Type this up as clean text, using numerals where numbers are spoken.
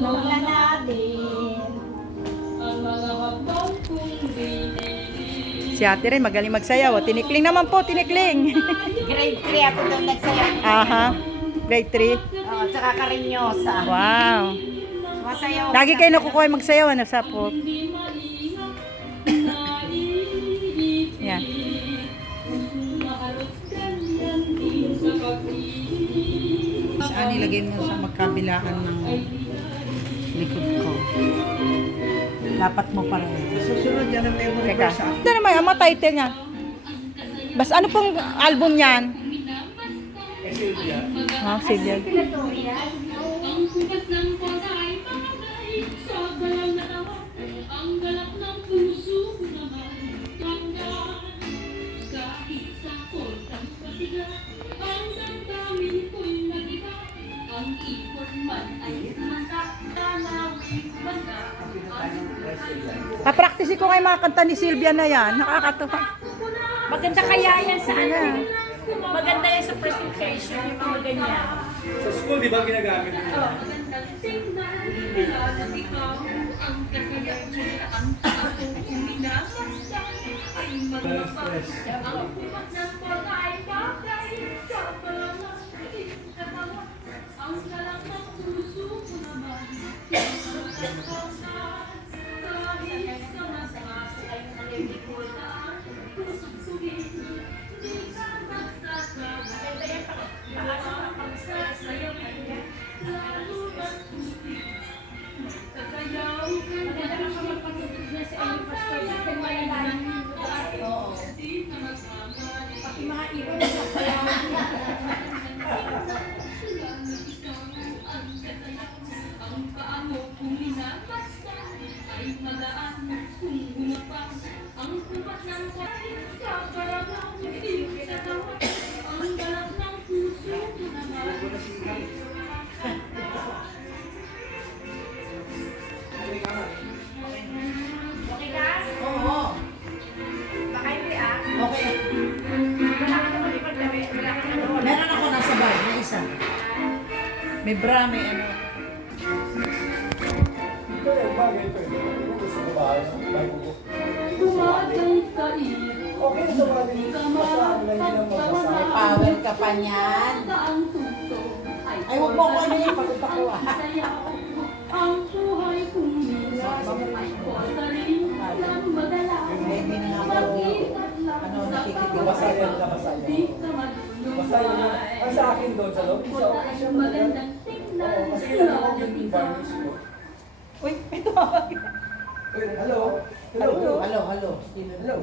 Lola natin. Si ate rin magaling magsayaw. Oh. Tinikling naman po, tinikling. Grade 3 ako doon nagsayaw. Aha. Grade 3. Oo, tsaka Karinyosa. Wow. Masayaw. Lagi kayo nakukuha magsayaw, ano, sa po. Yan. Saan nilagay mo sa magkabilaan ng likod ko? Dapat mo pa rin. Susunod yan ang memory Teka. verse. Ito naman, ang mga title niya. Bas, ano pong album niyan? Silvia. Ha, Silvia. Papraktisi ko nga yung mga kanta ni Silvia na yan. Nakakatuwa. Maganda kaya yan sa ano? Maganda yan sa presentation, yung mga ganyan. Sa school, di ba ginagamit yun? Meron ako nasa bar, na isa. May bra, may ano. Ito yung bagay ito. Gusto ko ba? Okay na sa mga din. Basta ano lang yun ang magbasa. May power ka pa niyan. Ay, huwag mo ko ano yung pagod ako ah. Ready na ako. Ano, nakikinig. Basta yan na basta yan. Basta yun yung, ang sa akin doon sa loob, isa okay siya maganda. Oo, kasi ilan ako yung environments ko. Uy, ito. Uy, hello? Hello. Hello. Hello?